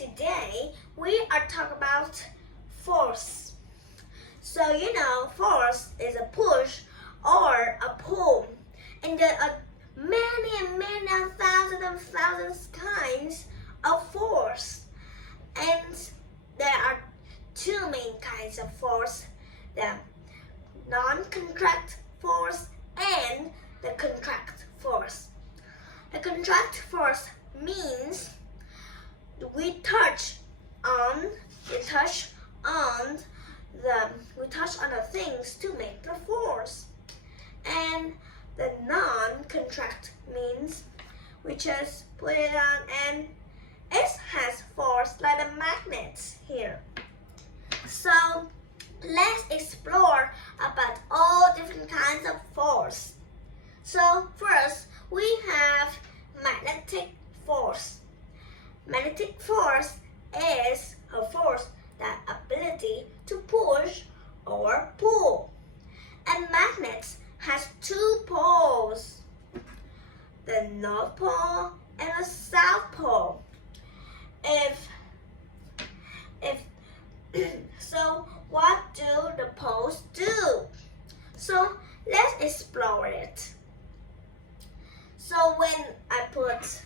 Today we are talking about force. So force is a push or a pull, and there are many and many and thousands kinds of force. And there are two main kinds of force: the non-contract force and the contract force. The contract force means we touch on the things to make the force. And the non-contract means we just put it on and it has force like the magnets here. So let's explore about all different kinds of force. So first we have magnetic force. Magnetic force is a force that ability to push or pull. And magnets has two poles, the North Pole and the South Pole. So what do the poles do? So let's explore it. So when I put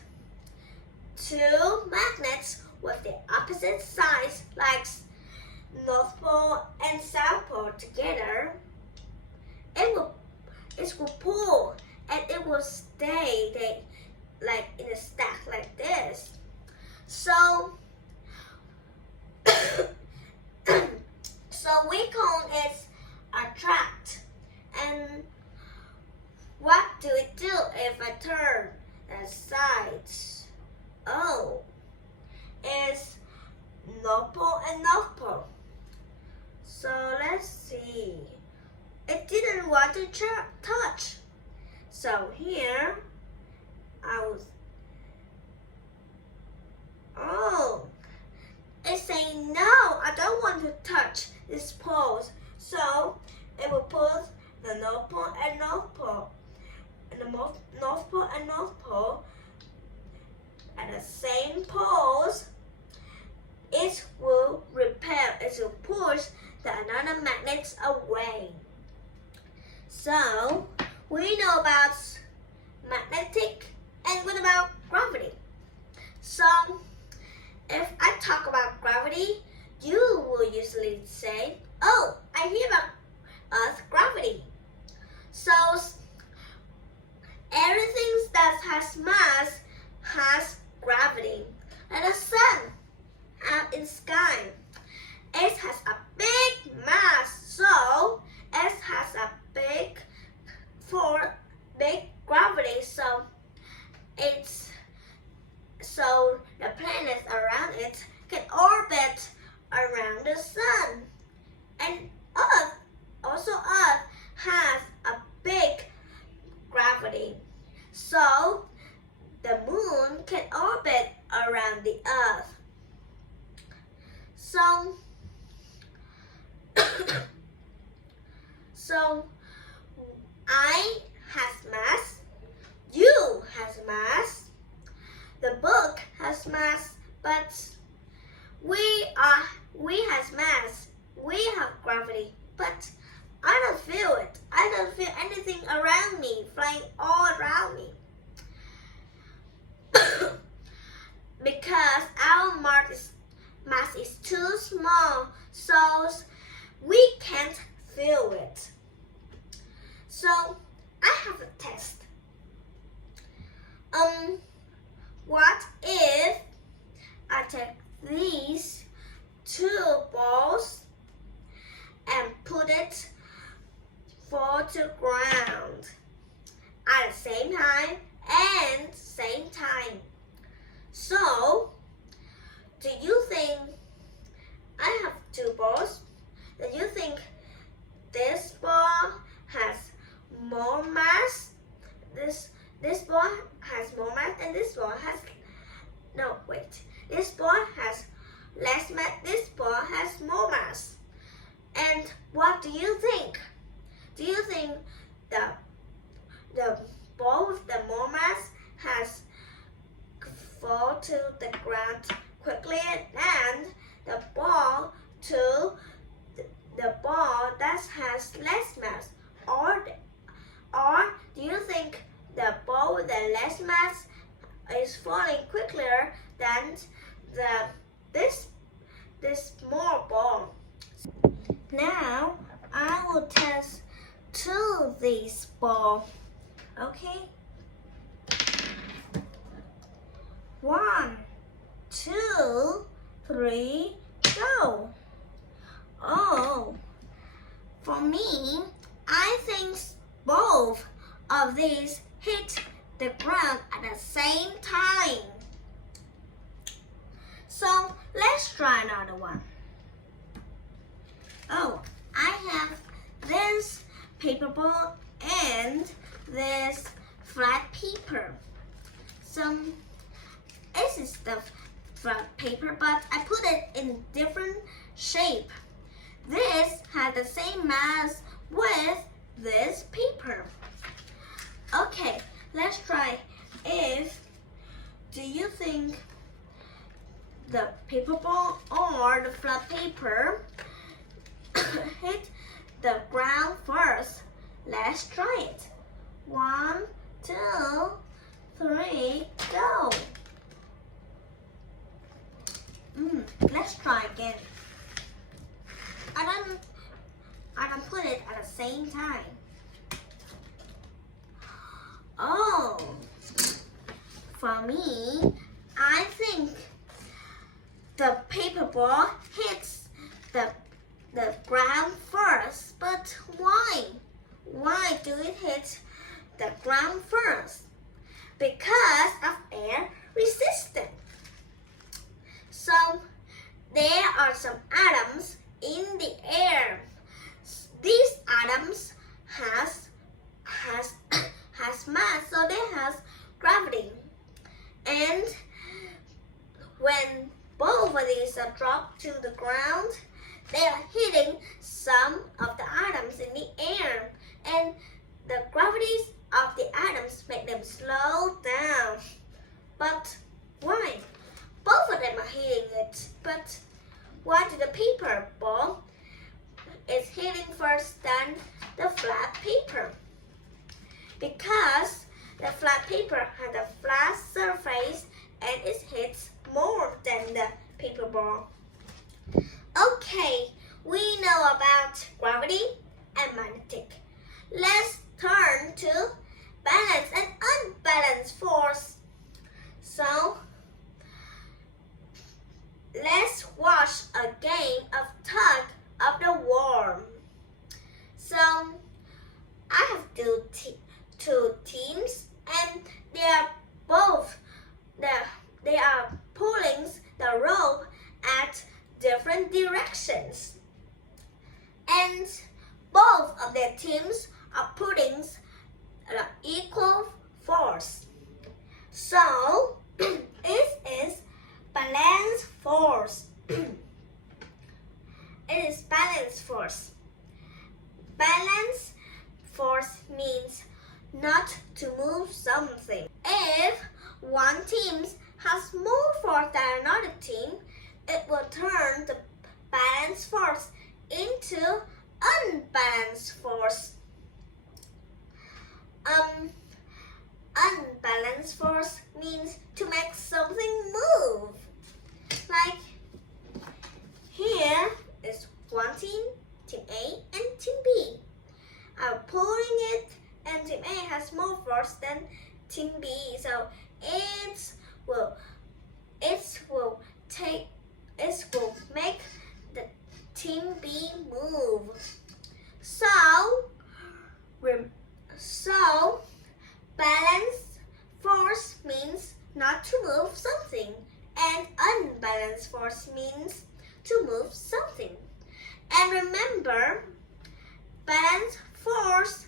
two magnets with the opposite sides like North Pole and South Pole together, it will pull and it will stay like in a stack like this. So we call it attract. And what do it do if I turn the sides? Oh, it's North Pole and North Pole. So let's see. It didn't want to touch. So here, it's saying no, I don't want to touch this poles. So it will put the North Pole and North Pole, and the North Pole and North Pole at the same poles. It will repel, it will push the another magnets away. So we know about magnetic, and what about gravity? So if I talk about gravity, you will usually say, oh, I hear about Earth's gravity. So everything that has mass has gravity. And the sun out in the sky, it has a big mass, so it has a big gravity. So the planets around it can orbit around the sun. And Earth has a big gravity. So the moon can orbit around the Earth. So I has mass, you has mass, the book has mass, but we has mass, we have gravity, but I don't feel it. I don't feel anything around me, flying all around me. Because our mass is too small, so we can't feel it. So I have a test. What if I take these two balls and put it fall to ground at the same time and same time? So do you think I have two balls? Do you think this ball has more mass? This ball has more mass, and this ball has this ball has less mass. This ball has more mass. And what do you think? Do you think the ball with the more mass has fall to the ground quickly land the ball to the ball that has less mass? Or do you think the ball with the less mass is falling quicker than this small ball? Now I will test to this ball. Okay. 1, 2, 3, go. Oh, for me, I think both of these hit the ground at the same time. So let's try another one. Oh, I have this paper ball and this flat paper. So this is the flat paper, but I put it in different shape. This has the same mass with this paper. Okay, let's try. Do you think the paper ball or the flat paper hit the ground first? Let's try it. 1, 2, 3, go. Let's try again. I don't put it at the same time. Oh, for me, I think the paper ball hits the ground first. But why? Why do it hit the ground first? Because of air resistance. So there are some atoms in the air. These atoms has mass, so they has gravity. And when both of these are dropped to the ground, they are hitting some of the atoms in the air, and the gravities of the atoms make them slow down. But why? Both of them are hitting it, but why do the paper ball is hitting first than the flat paper? Because the flat paper has a flat surface and it hits more than the paper ball. Okay, we know about gravity and magnetic. Let's turn to balance and unbalanced force. So, let's watch a game of tug of the war. So, I have two teams, and they are pulling the rope at different directions, and both of their teams are putting equal force. So it is balance force. It is balance force. Balance force means not to move something. If one team has more force than another team, it will turn the balance force into unbalanced force. Unbalanced force means to make something move. Like here is one team, Team A and Team B. I'm pulling it, and Team A has more force than Team B, so it will make the Team B move. So balance force means not to move something, and unbalanced force means to move something. And remember, balance force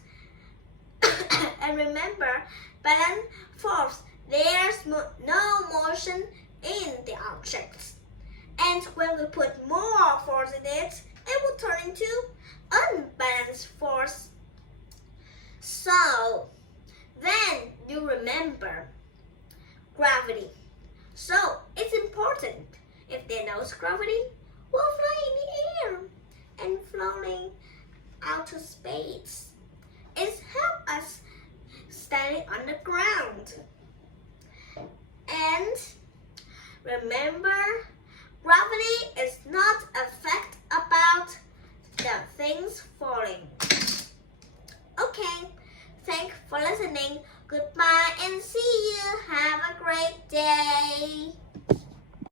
there's no motion in the object. And when we put more force in it, it will turn into unbalanced force. So then you remember gravity. So it's important. If they know gravity, we'll fly in the air and floating out to space. It's help us standing on the ground. And remember, gravity is not a fact about the things falling. Okay, thanks for listening. Goodbye and see you. Have a great day.